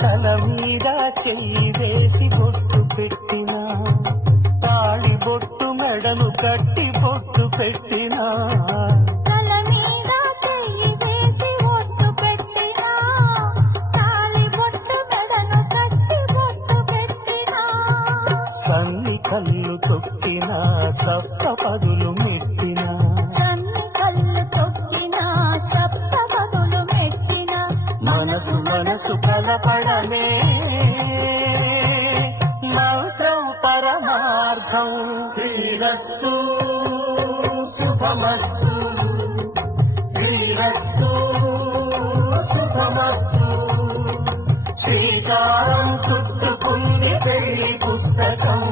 తల మీద చెయ్యి వేసి బొట్టు పెట్టినా, తాళి బొట్టు మెడను కట్టి బొట్టు పెట్టినా, తల మీద చెయ్యి వేసి బొట్టు పెట్టినా, తాళి బొట్టు మెడను కట్టి బొట్టు పెట్టినా, సన్ని కళ్ళు తొక్కినా సప్త పదులు మెట్టినా, సన్ని కళ్ళు తొక్కినా సప్త పదులు మెట్టినా, మనసు మనసు కలపడమే మంత్రం పరమార్థం. శ్రీరస్తు శుభమస్తు, శ్రీరస్తు శుభమస్తు. శ్రీకారం చుట్టుకుంది పెళ్లి పుస్తకం.